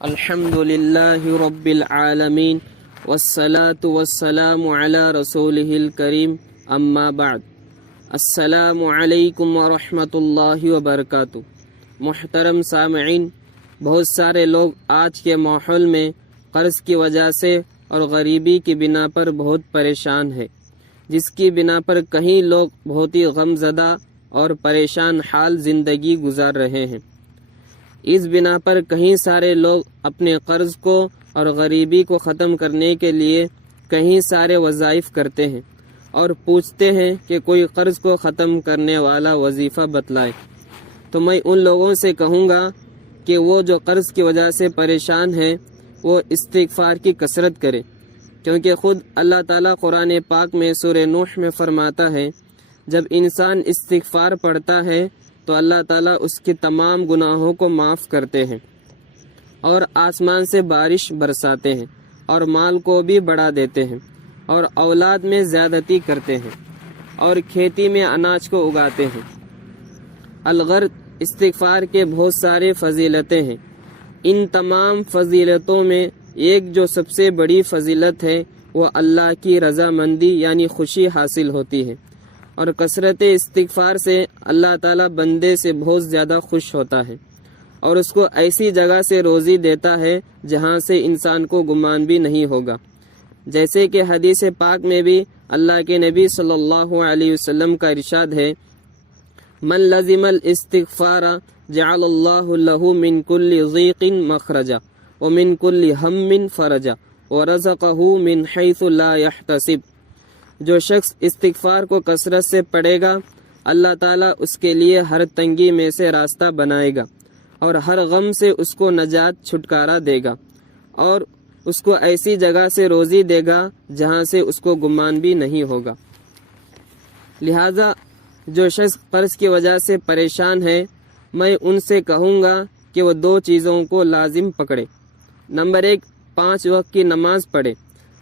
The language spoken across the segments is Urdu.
الحمد للہ رب العالمین والصلاة والسلام علی رسولہ الکریم اما بعد السلام علیکم ورحمۃ اللہ وبرکاتہ۔ محترم سامعین، بہت سارے لوگ آج کے ماحول میں قرض کی وجہ سے اور غریبی کی بنا پر بہت پریشان ہے، جس کی بنا پر کہیں لوگ بہت ہی غم زدہ اور پریشان حال زندگی گزار رہے ہیں۔ اس بنا پر کہیں سارے لوگ اپنے قرض کو اور غریبی کو ختم کرنے کے لیے کہیں سارے وظائف کرتے ہیں اور پوچھتے ہیں کہ کوئی قرض کو ختم کرنے والا وظیفہ بتلائے۔ تو میں ان لوگوں سے کہوں گا کہ وہ جو قرض کی وجہ سے پریشان ہیں وہ استغفار کی کثرت کرے، کیونکہ خود اللہ تعالیٰ قرآن پاک میں سورہ نوح میں فرماتا ہے جب انسان استغفار پڑھتا ہے تو اللہ تعالیٰ اس کے تمام گناہوں کو معاف کرتے ہیں اور آسمان سے بارش برساتے ہیں اور مال کو بھی بڑھا دیتے ہیں اور اولاد میں زیادتی کرتے ہیں اور کھیتی میں اناج کو اگاتے ہیں۔ الغرض استغفار کے بہت سارے فضیلتیں ہیں۔ ان تمام فضیلتوں میں ایک جو سب سے بڑی فضیلت ہے وہ اللہ کی رضامندی یعنی خوشی حاصل ہوتی ہے، اور کثرت استغفار سے اللہ تعالیٰ بندے سے بہت زیادہ خوش ہوتا ہے اور اس کو ایسی جگہ سے روزی دیتا ہے جہاں سے انسان کو گمان بھی نہیں ہوگا، جیسے کہ حدیث پاک میں بھی اللہ کے نبی صلی اللہ علیہ وسلم کا ارشاد ہے، من لزم الاستغفار جعل اللہ له من كل ضیق مخرجا ومن كل ہم فرجا ورزقہ من حیث لا يحتسب۔ جو شخص استغفار کو کثرت سے پڑھے گا اللہ تعالیٰ اس کے لیے ہر تنگی میں سے راستہ بنائے گا اور ہر غم سے اس کو نجات چھٹکارا دے گا اور اس کو ایسی جگہ سے روزی دے گا جہاں سے اس کو گمان بھی نہیں ہوگا۔ لہذا جو شخص قرض کی وجہ سے پریشان ہے میں ان سے کہوں گا کہ وہ دو چیزوں کو لازم پکڑے۔ نمبر 1، 5 وقت کی نماز پڑھے۔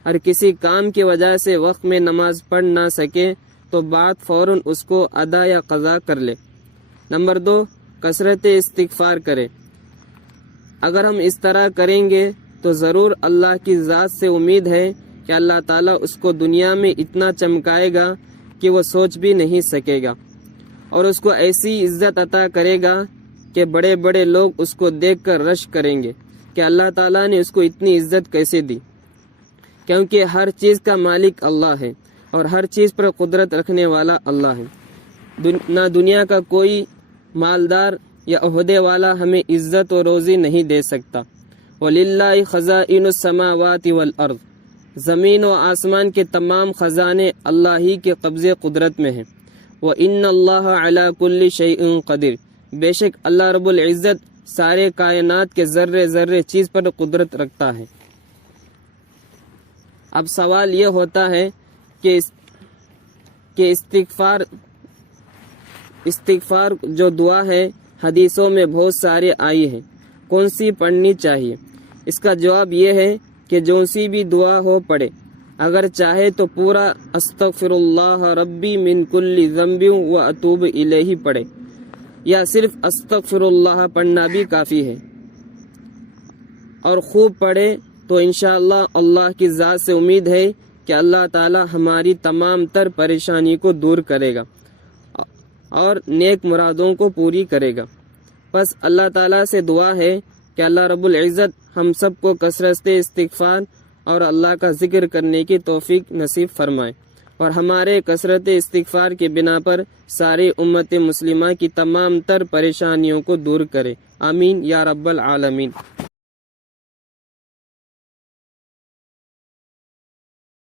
اور کسی کام کی وجہ سے وقت میں نماز پڑھ نہ سکے تو بعد فوراً اس کو ادا یا قضا کر لے۔ نمبر 2، کثرت استغفار کرے۔ اگر ہم اس طرح کریں گے تو ضرور اللہ کی ذات سے امید ہے کہ اللہ تعالیٰ اس کو دنیا میں اتنا چمکائے گا کہ وہ سوچ بھی نہیں سکے گا، اور اس کو ایسی عزت عطا کرے گا کہ بڑے بڑے لوگ اس کو دیکھ کر رشک کریں گے کہ اللہ تعالیٰ نے اس کو اتنی عزت کیسے دی، کیونکہ ہر چیز کا مالک اللہ ہے اور ہر چیز پر قدرت رکھنے والا اللہ ہے۔ نہ دنیا کا کوئی مالدار یا عہدے والا ہمیں عزت و روزی نہیں دے سکتا۔ وَلِلَّهِ خَزَائِنُ السَّمَاوَاتِ وَالْأَرْضِ، زمین و آسمان کے تمام خزانے اللہ ہی کے قبضے قدرت میں ہیں۔ وَإِنَّ اللَّهَ عَلَى كُلِّ شَيْءٍ قَدِيرٌ، بے شک اللہ رب العزت سارے کائنات کے ذرے ذرے چیز پر قدرت رکھتا ہے۔ اب سوال یہ ہوتا ہے کہ استغفار جو دعا ہے حدیثوں میں بہت سارے آئی ہیں، کون سی پڑھنی چاہیے؟ اس کا جواب یہ ہے کہ جو سی بھی دعا ہو پڑھے، اگر چاہے تو پورا استغفر اللہ ربی من کل ذنب و اتوب الیہ پڑھے، یا صرف استغفر اللہ پڑھنا بھی کافی ہے، اور خوب پڑھے تو انشاءاللہ اللہ کی ذات سے امید ہے کہ اللہ تعالی ہماری تمام تر پریشانی کو دور کرے گا اور نیک مرادوں کو پوری کرے گا۔ بس اللہ تعالیٰ سے دعا ہے کہ اللہ رب العزت ہم سب کو کثرت استغفار اور اللہ کا ذکر کرنے کی توفیق نصیب فرمائے، اور ہمارے کثرت استغفار کے بنا پر ساری امت مسلمہ کی تمام تر پریشانیوں کو دور کرے۔ آمین یا رب العالمین۔